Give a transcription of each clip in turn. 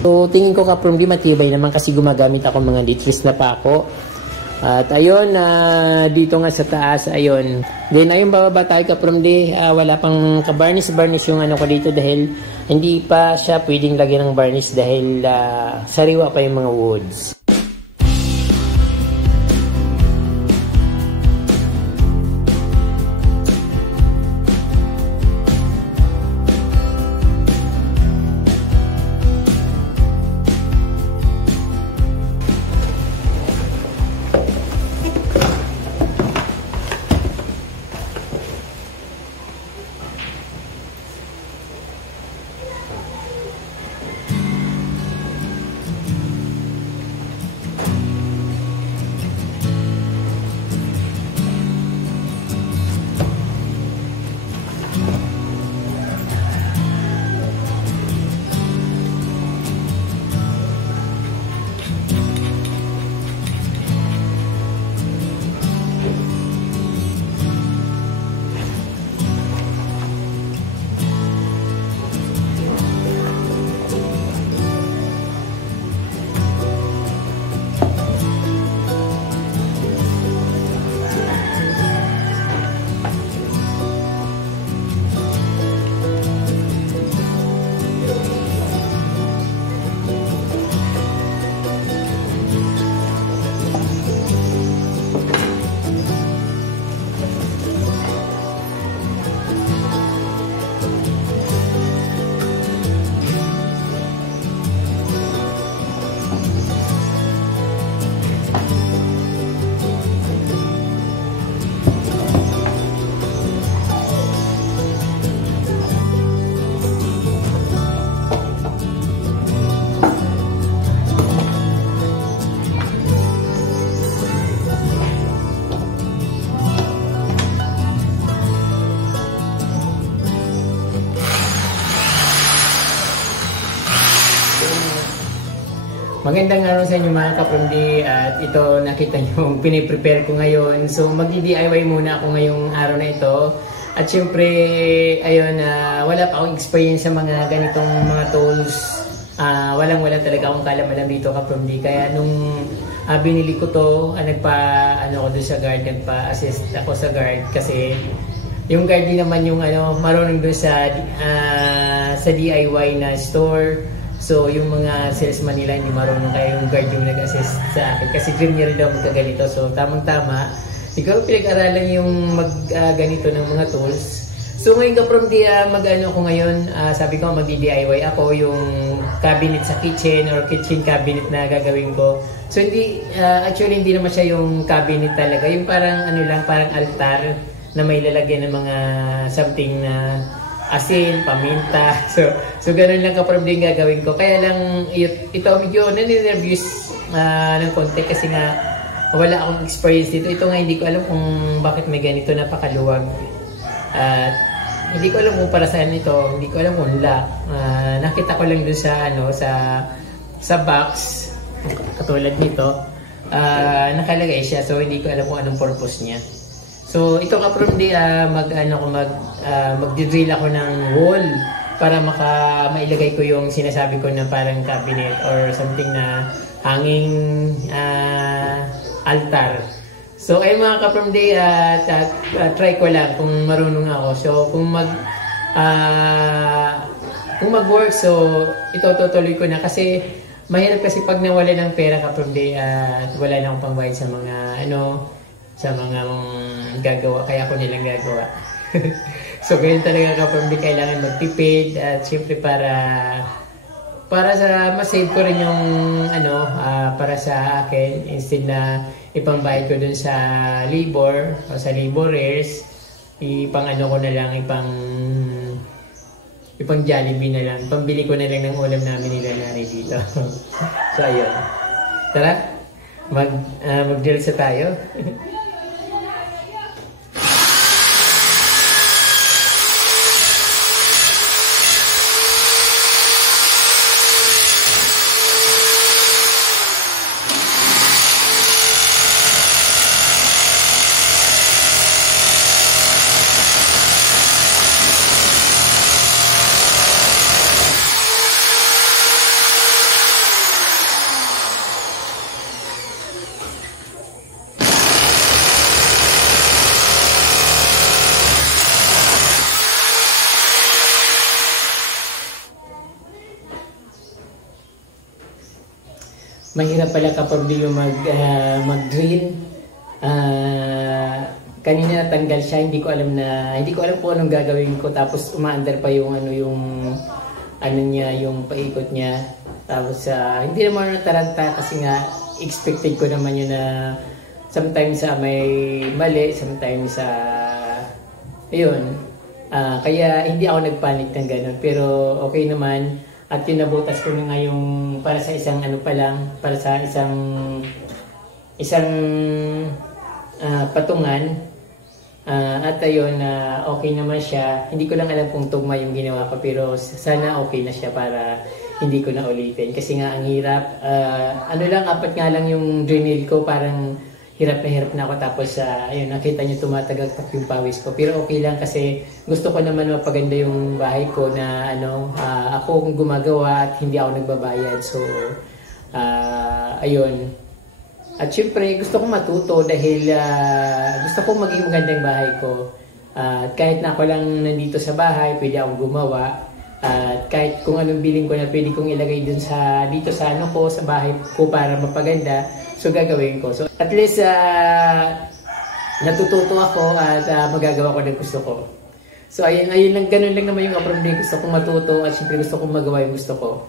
So, tingin ko ka from di matibay naman kasi gumagamit ako mga litres na pako. At ayun, dito nga sa taas, ayun. Then, ayun, bababa tayo ka from di. Wala pang ka-varnish yung ano ko dito dahil hindi pa siya pwedeng lagyan ng varnish dahil sariwa pa yung mga woods. Magandang araw sa inyo mga kaprundi at ito nakita nyo yung piniprepare ko ngayon. So magdi-DIY muna ako ngayong araw na ito. At syempre, ayun, wala pa akong experience sa mga ganitong mga tools. Walang-wala talaga akong kalamanan dito kaprundi. Kaya nung binili ko to, ako doon sa guard, nagpa-assist ako sa guard kasi yung guard din naman yung marunong doon sa DIY na store. So, yung mga salesman nila hindi marunong kaya yung guard yung nag-assist sa akin. Kasi dream niya rin daw magkaganito. So, tamang-tama. Ikaw pinag-aralan yung ganito ng mga tools. So, ngayon ka from mag-ano ko ngayon. Sabi ko mag-DIY ako yung cabinet sa kitchen or kitchen cabinet na gagawin ko. So, actually hindi naman siya yung cabinet talaga. Yung parang parang altar na may lalagyan ng mga something na asin, paminta. So ganun lang ka-from din gagawin ko. Kaya lang, ito medyo naninervous ng konti kasi nga wala akong experience dito. Ito nga hindi ko alam kung bakit may ganito napakaluwag. Hindi ko alam kung para saan ito. Hindi ko alam kung lock. Nakita ko lang dun sa box. Katulad nito. Nakalagay siya. So hindi ko alam kung anong purpose niya. So ito ka from magdi-drill ako ng wall para mailagay ko yung sinasabi ko na parang cabinet or something na hanging altar. So ay mga ka from try ko lang kung marunong ako. So kung mag-work, so ito tutuloy ko na kasi mahirap kasi pag nawala ng pera ka from at wala na akong pangbayad sa mga sa mga gagawa, kaya ako nilang gagawa. So ganyan talaga kapag kailangan magtipid at syempre para sa masave ko rin yung para sa akin instead na ipangbayad ko dun sa labor o sa laborers, ipang Jollibee na lang, pambili ko na lang ng ulam namin nila nari dito. So ayun, tara mag-drill sa tayo. mahirap pala kapag di yung mag-drill. Kanina natanggal siya, hindi ko alam kung anong gagawin ko, tapos umaandar pa yung yung paikot niya. Tapos hindi naman nataranta kasi nga expected ko naman yun na sometimes may mali, sometimes ayun. Kaya hindi ako nagpanik ng ganun, pero okay naman. At yung nabutas ko na nga yung para sa isang para sa isang patungan. At ayun, okay naman siya. Hindi ko lang alam kung tugma yung ginawa ko, pero sana okay na siya para hindi ko na ulitin. Kasi nga ang hirap. Apat nga lang yung drill ko, parang hirap na ako. Tapos ayun, nakita nyo tumatagagtak yung pawis ko. Pero okay lang kasi gusto ko naman mapaganda yung bahay ko na ako kung gumagawa at hindi ako nagbabayad. So ayun. At syempre, gusto kong matuto dahil gusto kong maging magandang bahay ko. At kahit na ako lang nandito sa bahay, pwede akong gumawa. At kahit kung anong bilin ko na pwede kong ilagay dito sa sa bahay ko para mapaganda, so gagawin ko. So at least natututo ako at magagawa ko ng gusto ko. So ayun lang, ganun lang naman yung approach. Gusto kong matuto at syempre gusto kong magawa yung gusto ko.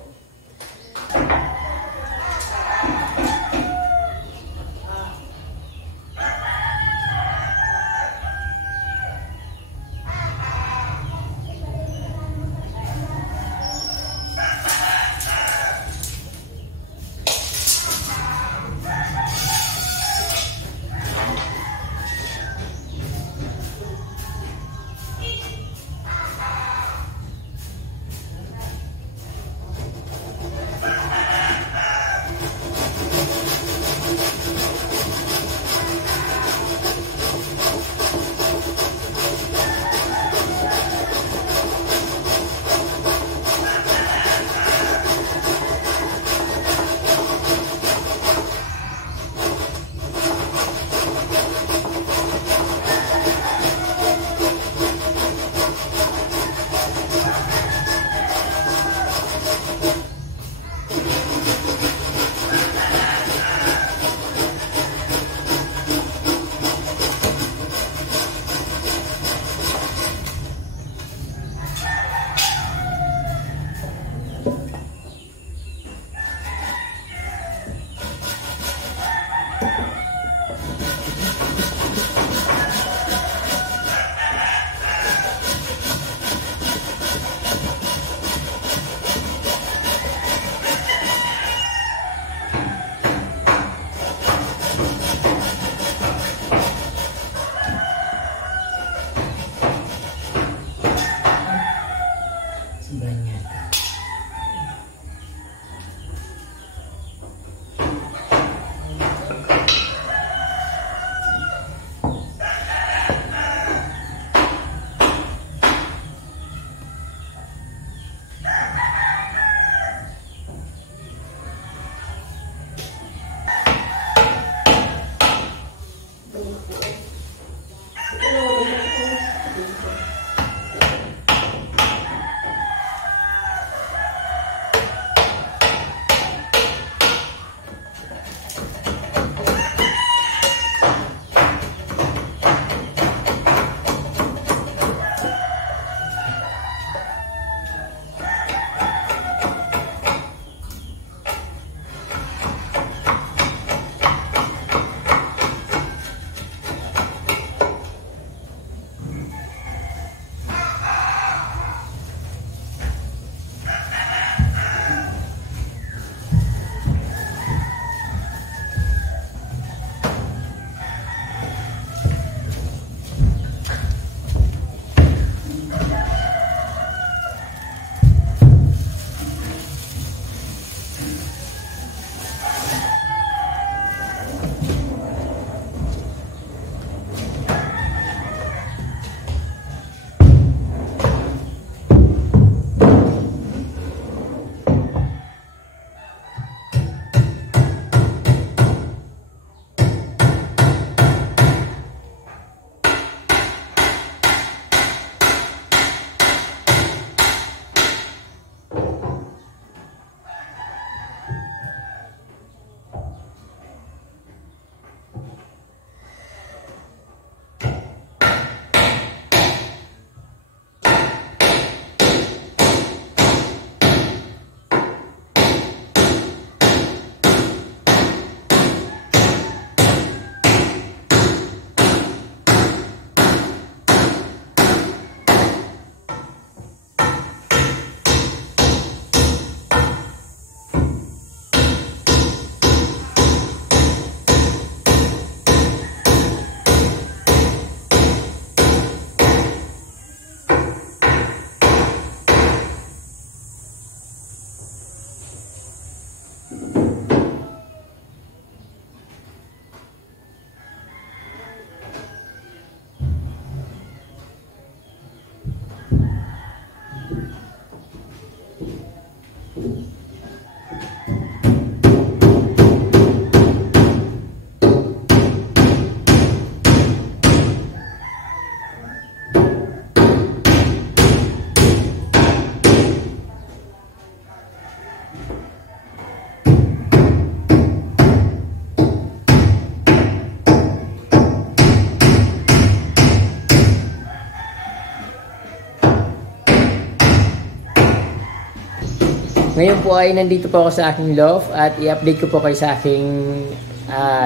Ngayon po ay nandito po ako sa aking loft at i-update ko po kayo sa aking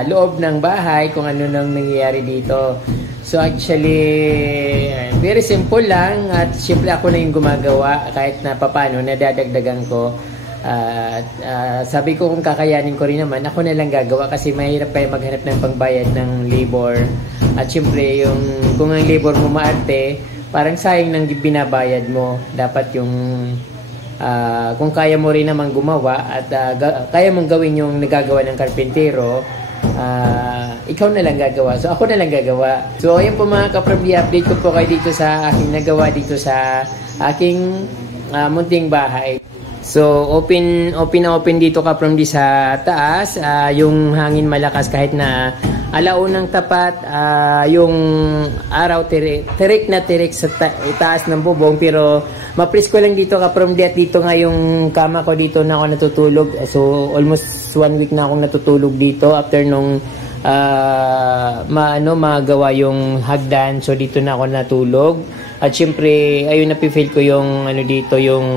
loob ng bahay kung ano nang nangyayari dito. So actually, very simple lang at siyempre ako na yung gumagawa kahit na papano nadadagdagan ko. Sabi ko kung kakayanin ko rin naman, ako na lang gagawa kasi mahirap kayo maghanap ng pangbayad ng labor. At siyempre, kung ang labor mo maarte, parang sayang nang binabayad mo. Dapat yung kung kaya mo rin naman gumawa at kaya mong gawin yung nagagawa ng karpentero, ikaw na lang gagawa. So ako na lang gagawa. So ayun po mga ka-from D, update ko po kayo dito sa aking nagawa dito sa aking munting bahay. So open dito ka-from D sa taas. Yung hangin malakas kahit na alaunang tapat, yung araw tirik na tirik sa itaas ng bubong, pero mapris ko lang dito ka-from D at dito nga yung kama ko, dito na ako natutulog. So almost 1 week na akong natutulog dito after nung magawa yung hagdan. So dito na ako natulog. At syempre ayun, napifeel ko yung dito yung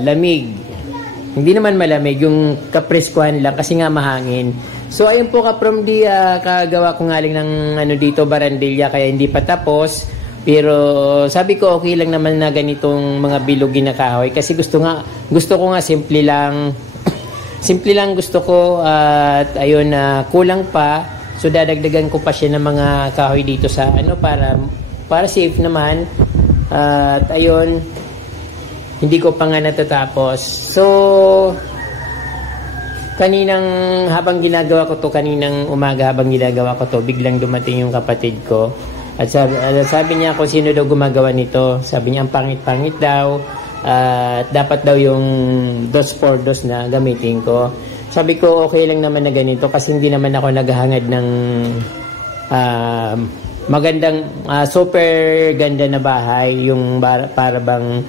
lamig. Hindi naman malamig, yung kapreskuhan lang kasi nga mahangin. So ayun po ka-from D, kagawa ko nga lang ng dito barandilya kaya hindi pa tapos. Pero sabi ko okay lang naman na ganitong mga bilogin na kahoy kasi gusto ko nga simple lang gusto ko at ayun kulang pa. So dadagdagan ko pa siya ng mga kahoy dito sa para safe naman. At ayun, hindi ko pa nga natatapos. So kaninang umaga habang ginagawa ko to, biglang dumating yung kapatid ko. At sabi niya kung sino daw gumagawa nito. Sabi niya ang pangit-pangit daw. Dapat daw yung dos na gamitin ko. Sabi ko okay lang naman na ganito kasi hindi naman ako naghahangad ng magandang super ganda na bahay, yung para bang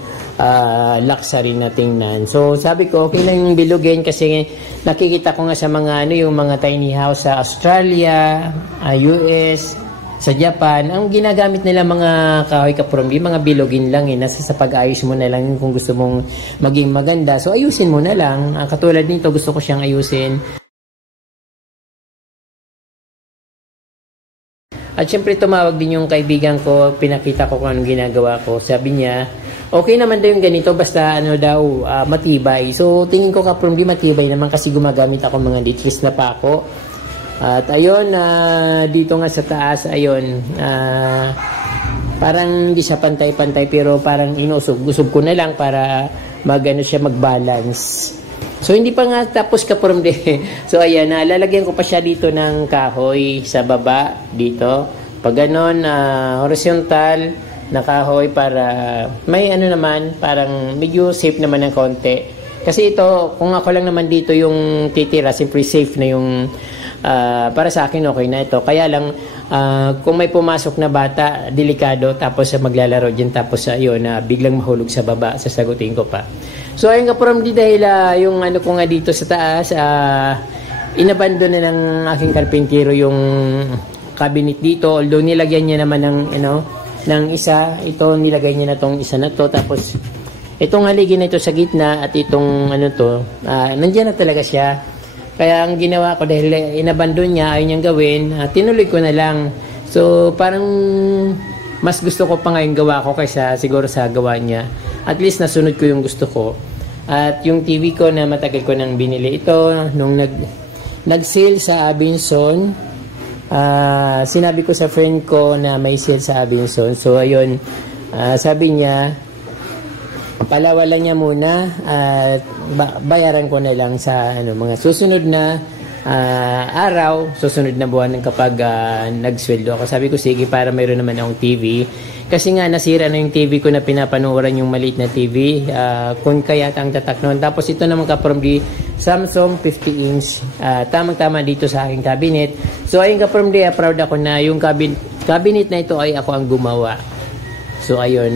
luxury na tingnan. So sabi ko okay lang yung bilugin kasi nakikita ko nga sa mga yung mga tiny house sa Australia, US, sa Japan, ang ginagamit nila mga kahoy ka-from D, mga bilogin lang nasa sa pag-ayos mo na lang kung gusto mong maging maganda. So ayusin mo na lang. Katulad nito, gusto ko siyang ayusin. At syempre tumawag din yung kaibigan ko, pinakita ko kung anong ginagawa ko. Sabi niya, okay naman daw yung ganito basta matibay. So tingin ko ka-from D matibay naman kasi gumagamit ako mga litres na pako. At ayun, dito nga sa taas, ayun, parang hindi siya pantay-pantay pero parang inusog-usog ko na lang para mag-balance. So hindi pa nga tapos ka-from D. So ayan, lalagyan ko pa siya dito ng kahoy sa baba, dito. Pag ganon, horizontal na kahoy para may naman, parang medyo safe naman ng konti. Kasi ito, kung ako lang naman dito yung titira, simply safe na yung para sa akin okay na ito. Kaya lang kung may pumasok na bata, delikado, tapos maglalaro dyan, tapos biglang mahulog sa baba, sasagutin ko pa. So ayun ka-from D, dahil yung ko nga dito sa taas, inabandon na ng aking karpentero yung cabinet dito, although nilagyan niya naman ng isa. Ito nilagay niya na tong isa na to, tapos itong haligi na ito sa gitna at itong nandiyan na talaga siya. Kaya ang ginawa ko, dahil inabandon niya, ayaw niyang gawin, tinuloy ko na lang. So parang mas gusto ko pa ngayon gawa ko kaysa siguro sa gawa niya. At least nasunod ko yung gusto ko. At yung TV ko na matagal ko nang binili ito, nung nag-sale sa Abinson, sinabi ko sa friend ko na may sale sa Abinson. So ayun, sabi niya, palawalan niya muna at bayaran ko na lang sa mga susunod na araw, susunod na buwan kapag nagsweldo ako. Sabi ko sige, para mayroon naman akong TV. Kasi nga nasira na yung TV ko na pinapanuoran, yung maliit na TV. Kung kaya ang tatak noon. Tapos ito naman ka-from D, Samsung 50 inch. Tamang-tama dito sa aking cabinet. So ayun ka-from D, proud ako na yung cabinet na ito ay ako ang gumawa. So ayun,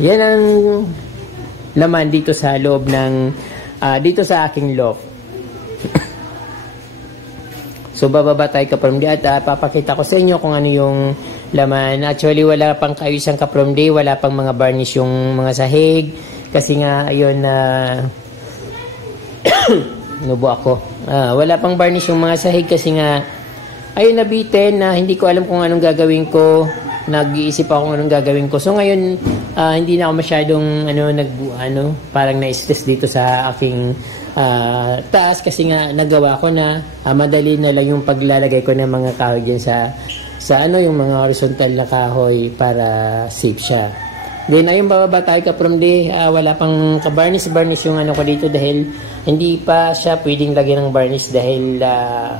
yan ang laman dito sa loob ng dito sa aking loft. So bababa tayo ka-from D at papakita ko sa inyo kung ano yung laman. Actually wala pang kaayusan ka-from D, wala pang mga varnish yung mga sahig Kasi nga, ayun na nubo ako. Wala pang varnish yung mga sahig kasi nga, ayun nabitin na hindi ko alam kung anong gagawin ko. Nag-iisip ako kung anong gagawin ko. So ngayon, hindi na ako masyadong parang na-stress dito sa aking task kasi nga nagawa ko na. Madali na lang yung paglalagay ko ng mga kahoy dyan sa yung mga horizontal na kahoy para safe siya. Then ayun, bababa tayo from the wala pang ka-varnish yung ko dito dahil hindi pa siya pwedeng lagyan ng varnish dahil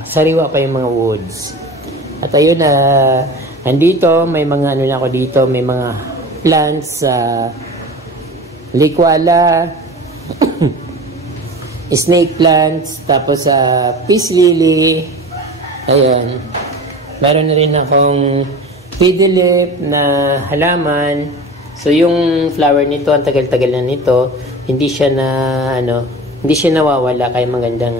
sariwa pa yung mga woods. At ayun, andito may mga na ako dito, may mga plants, likwala, snake plants, tapos peace lily. Ayan. Meron na rin akong fiddle na halaman. So yung flower nito, ang tagal-tagal na nito, hindi siya nawawala, kaya magandang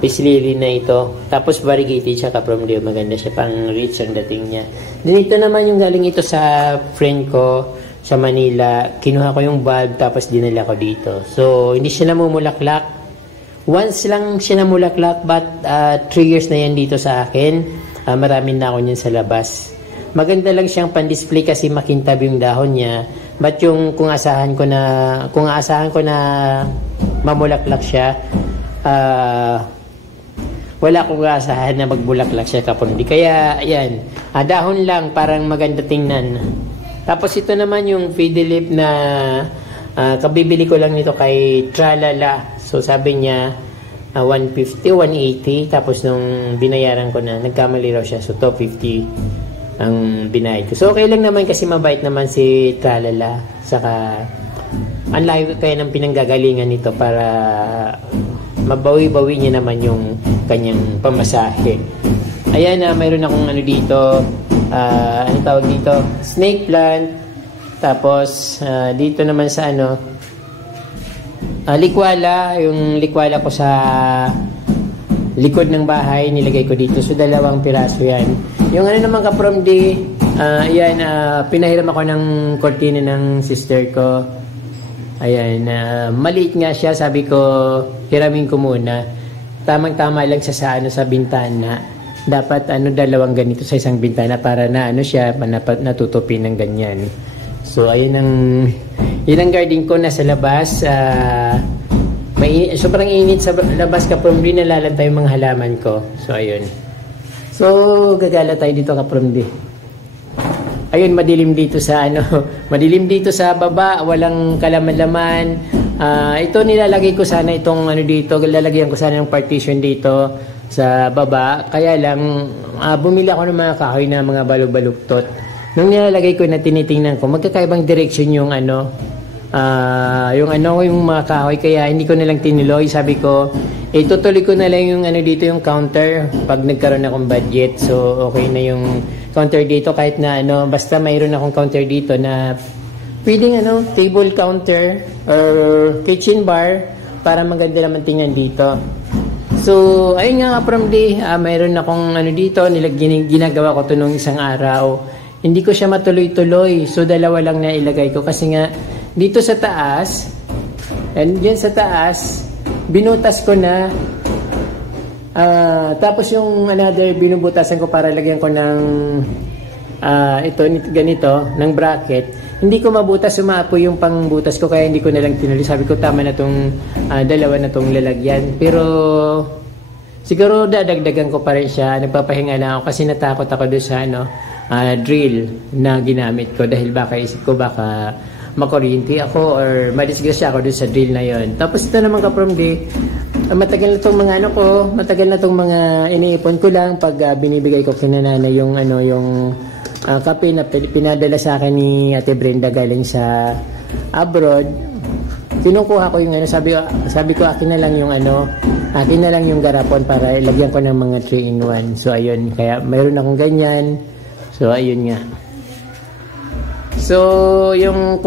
peace lily na ito. Tapos variegated siya from there, maganda siya, pang rich ang dating niya. Then ito naman yung galing ito sa friend ko sa Manila. Kinuha ko yung bulb tapos dinala ko dito. So hindi siya namumulaklak. Once lang siya namulaklak, but 3 years na yan dito sa akin. Marami na ako niyan sa labas. Maganda lang siyang pan-display kasi makintab yung dahon niya. But yung kung asahan ko na mamulaklak siya, wala akong asahan na magbulaklak siya kapon. Kaya ayan, dahon lang, parang maganda tingnan. Tapos ito naman yung fiddle na kabibili ko lang nito kay Tralala. So sabi niya 150, 180. Tapos nung binayaran ko na, nagkamali raw siya. So 250 ang binayad ko. So okay lang naman kasi mabait naman si Tralala. Saka ang layo kaya ng pinanggagalingan nito para mabawi-bawi niya naman yung kanyang pamasahe. Ayan, mayroon akong dito, ano tawag dito? Snake plant. Tapos dito naman sa likwala. Yung likwala ko sa likod ng bahay, nilagay ko dito. So 2 piraso yan. Yung naman ka-from ayan, pinahiram ako ng kortina ng sister ko. Ayan, maliit nga siya. Sabi ko, hiramin ko muna. Tamang-tama lang siya sa bintana. Dapat 2 ganito sa isang bintana para na siya, natutupi ng ganyan. So, ayun ang garden ko nasa labas. Sobrang init sa labas kaprom di nalalanta yung mga halaman ko. So, ayun. So, gagala tayo dito kaprom di. Ayun, madilim dito madilim dito sa baba, walang kalaman-laman. Ito nilalagay ko sana itong dito, lalagyan ko sana ng partition dito sa baba. Kaya lang, bumili ako ng mga kahoy na mga balog-balugtot. Nung nilalagay ko na tinitingnan ko, magkakaibang direction yung yung mga kahoy, kaya hindi ko na lang tiniloy. Sabi ko, tutuloy ko na lang yung dito yung counter pag nagkaroon akong budget. So, okay na yung counter dito kahit na basta mayroon akong counter dito na pwedeng table counter or kitchen bar para maganda naman tingnan dito. So ayun nga from mayroon akong dito ginagawa ko to nung isang araw. Hindi ko siya matuloy-tuloy, so 2 lang na ilagay ko kasi nga dito sa taas and dyan sa taas binutas ko na. Tapos yung another binubutasan ko para lagyan ko ng ganito ng bracket. Hindi ko mabutas, umaapoy yung pangbutas ko kaya hindi ko na lang tinuloy. Sabi ko tama na tong 2 na tong lalagyan. Pero siguro dadagdagan ko pa rin siya. Nagpapahinga lang ako kasi natakot ako doon sa drill na ginamit ko dahil baka isip ko baka makuryente ako or madisgrasya ako doon sa drill na yon. Tapos ito naman ka-from matagal na tong mga matagal na tong mga iniipon ko lang pag binibigay ko kina nanay yung kape na pinadala sa akin ni Ate Brenda galing sa abroad. Kinukuha ko yung sabi ko akin na lang yung garapon para ilagyan ko ng mga 3-in-1. So ayun, kaya mayroon akong ganyan. So ayun nga. So yung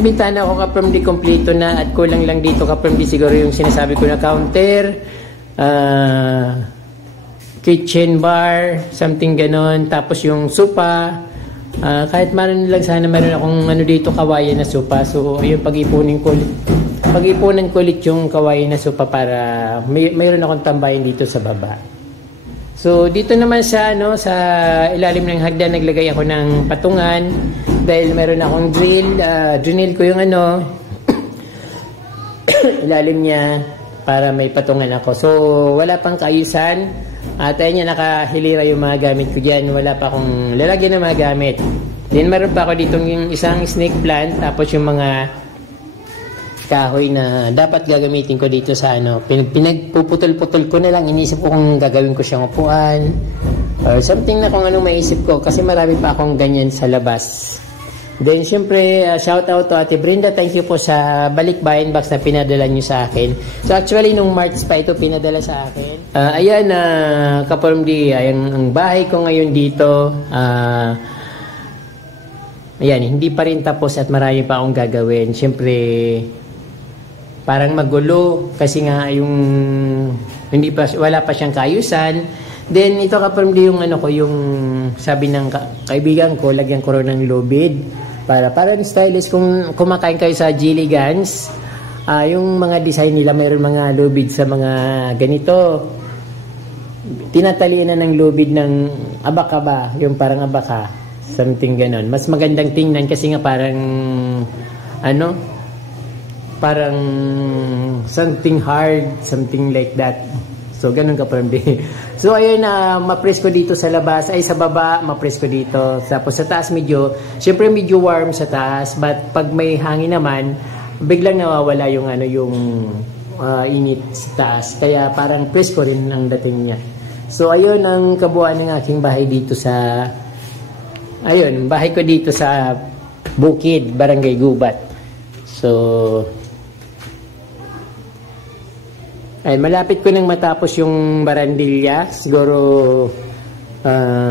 bintana ko ka-from kompleto na at kulang lang dito ka-from siguro yung sinasabi ko na counter, kitchen bar, something ganon. Tapos yung sofa, Kahit maroon lang sana meron akong ano dito kawayan na sopa. So ayun, pag-ipunan ko ulit yung kawayan na sopa para mayroon akong tambayan dito sa baba. So dito naman sa sa ilalim ng hagdan naglagay ako ng patungan dahil meron akong drill ko yung ilalim niya para may patungan ako. So wala pang kaayusan. At ayun niya, nakahilira yung mga gamit ko dyan. Wala pa akong lalagyan ng mga gamit. Then meron pa ako dito yung isang snake plant. Tapos yung mga kahoy na dapat gagamitin ko dito sa pinagpuputol-putol ko na lang. Inisip ko kung gagawin ko siyang upuan or something na kung anong maisip ko. Kasi marami pa akong ganyan sa labas. Then, syempre, shout out to Ate Brenda. Thank you po sa balikbayan box na pinadala nyo sa akin. So, actually, nung March pa ito pinadala sa akin. Ayan, Kapormdi, ang bahay ko ngayon dito. Ayan, hindi pa rin tapos at marami pa akong gagawin. Syempre, parang magulo kasi nga yung wala pa siyang kaayusan. Then, ito Kapormdi, yung yung sabi ng kaibigan ko, lagyan ko rin ng lubid. Para stylish kung kumakain kayo sa Gilligan's, yung mga design nila mayroon mga lubid sa mga ganito. Tinatalian na ng lubid ng abaka ba, yung parang abaka, something ganon. Mas magandang tingnan kasi nga parang parang something hard, something like that. So, ganun Kapormdi. So, ayun, ma-press ko dito sa labas. Ay, sa baba, ma-press ko dito. Tapos, sa taas syempre medyo warm sa taas. But, pag may hangin naman, biglang nawawala yung, init sa taas. Kaya, parang press ko rin ang dating niya. So, ayun, ang kabuuan ng aking bahay dito sa, bahay ko dito sa Bukid, Barangay Gubat. So, ay, malapit ko nang matapos yung barandilya. Siguro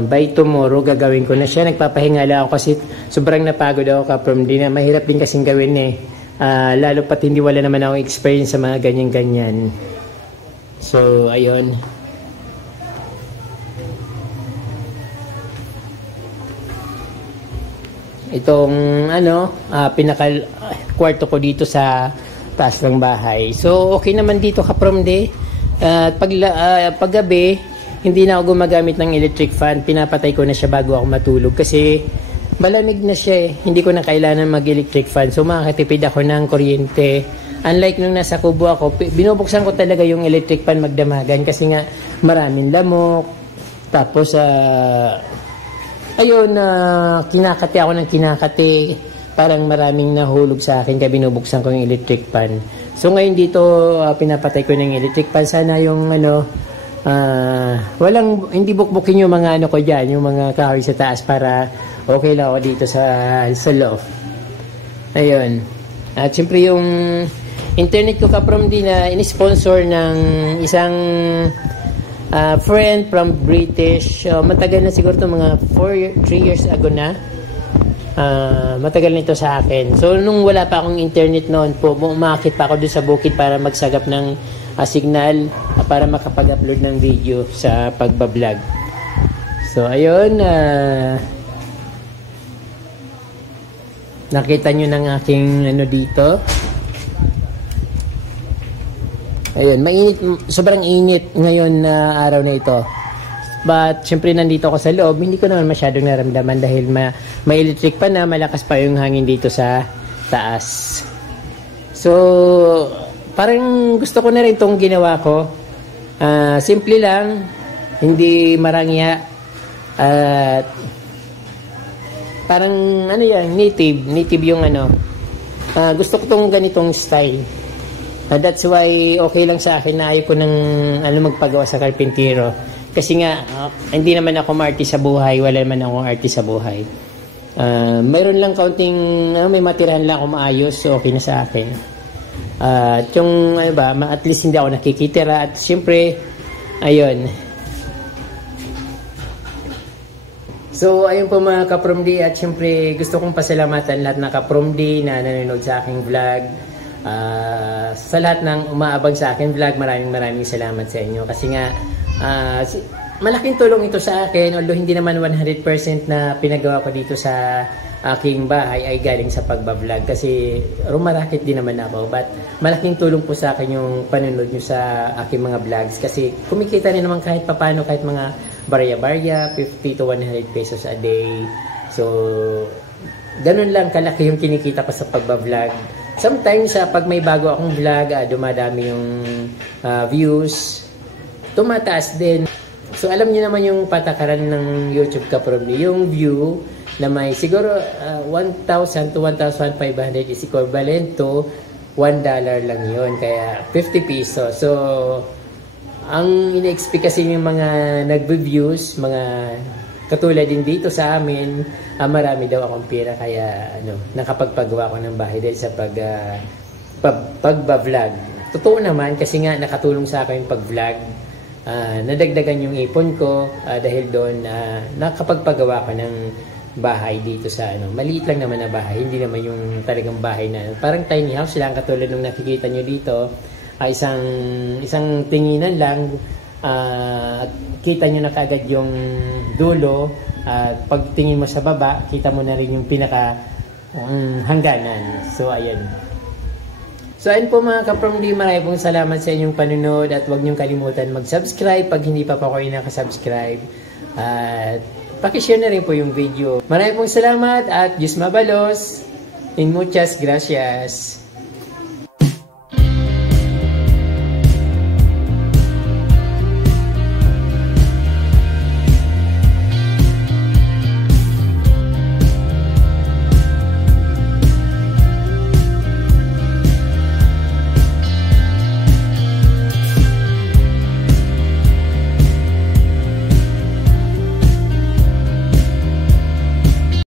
by tomorrow gagawin ko na siya. Nagpapahinga lang ako kasi sobrang napagod ako Kapormdi na mahirap din kasing gawin lalo pat hindi wala naman akong experience sa mga ganyan-ganyan. So, ayun. Itong kwarto ko dito sa taas ng bahay. So, okay naman dito Kapormdi. Pag gabi, hindi na ako gumagamit ng electric fan. Pinapatay ko na siya bago ako matulog kasi malamig na siya Hindi ko na kailangan mag-electric fan. So, makakatipid ako ng kuryente. Unlike nung nasa kubo ako, binubuksan ko talaga yung electric fan magdamagan kasi nga maraming lamok. Tapos, kinakati ako ng kinakati. Parang maraming nahulog sa akin kaya binubuksan ko yung electric fan. So ngayon dito pinapatay ko ng electric fan. Sana yung hindi bukbukin yung mga ko dyan, yung mga kahoy sa taas para okay lang ako dito sa loft. Ayun. At siyempre yung internet ko Kapormdi na in-sponsor ng isang friend from British. Matagal na siguro ito, mga 3 years ago na. Matagal nito sa akin. So, nung wala pa akong internet noon po, umakit pa ako doon sa bukid para magsagap ng signal para makapag-upload ng video sa pagbablog. So, ayun. Nakita nyo ng aking dito. Ayun, mainit, sobrang init ngayon na araw na ito. But, syempre nandito ako sa loob, hindi ko naman masyadong naramdaman dahil may electric pa na, malakas pa yung hangin dito sa taas. So, parang gusto ko na rin itong ginawa ko. Simple lang, hindi marangya. At, parang, native yung gusto ko itong ganitong style. That's why, okay lang sa akin na ayaw ko ng magpagawa sa karpintero. Kasi nga, hindi naman ako ma-artist sa buhay, wala naman akong artist sa buhay. Mayroon lang kaunting, may matirahan lang ako maayos, so okay na sa akin. At yung, at least hindi ako nakikitira. At siyempre, ayun. So, ayun po mga Kapormdi. At siyempre, gusto kong pasalamatan lahat ng Kapormdi na nanonood sa aking vlog. Sa lahat ng umaabang sa akin vlog, maraming salamat sa inyo. Kasi nga, malaking tulong ito sa akin, although hindi naman 100% na pinagawa ko dito sa aking bahay ay galing sa pagbablog kasi rumarakit din naman ako, but malaking tulong po sa akin yung panonood nyo sa aking mga vlogs kasi kumikita rin naman kahit papano, kahit mga barya-barya, 50 to 100 pesos a day. So ganun lang kalaki yung kinikita ko sa pagbablog. Sometimes pag may bago akong vlog, dumadami yung views, tumataas din. So alam niyo naman yung patakaran ng YouTube Kapromly, yung view na may siguro 1,000 to 1,500 is equivalent to $1 lang yun, kaya 50 pesos. So ang ina-expect kasi yung mga nagbe-views, mga katulad din dito sa amin, marami daw akong pera, kaya nakapagpagawa ko ng bahay dahil sa pagba-vlog. Totoo naman kasi nga nakatulong sa akin yung pag-vlog. Nadagdagan yung ipon ko dahil doon nakapagpagawa ko ng bahay dito sa maliit lang naman na bahay, hindi naman yung talagang bahay na parang tiny house lang katulad nung nakikita nyo dito, isang tinginan lang, kita nyo na kaagad yung dulo, at pag tingin mo sa baba kita mo na rin yung pinaka hangganan. So ayan. So ayun po mga Kapromly, maraming pong salamat sa inyong panunod at huwag niyong kalimutan mag-subscribe pag hindi pa po kayo nakasubscribe. At pakishare na rin po yung video. Maraming pong salamat at Diyos mabalos. In muchas gracias.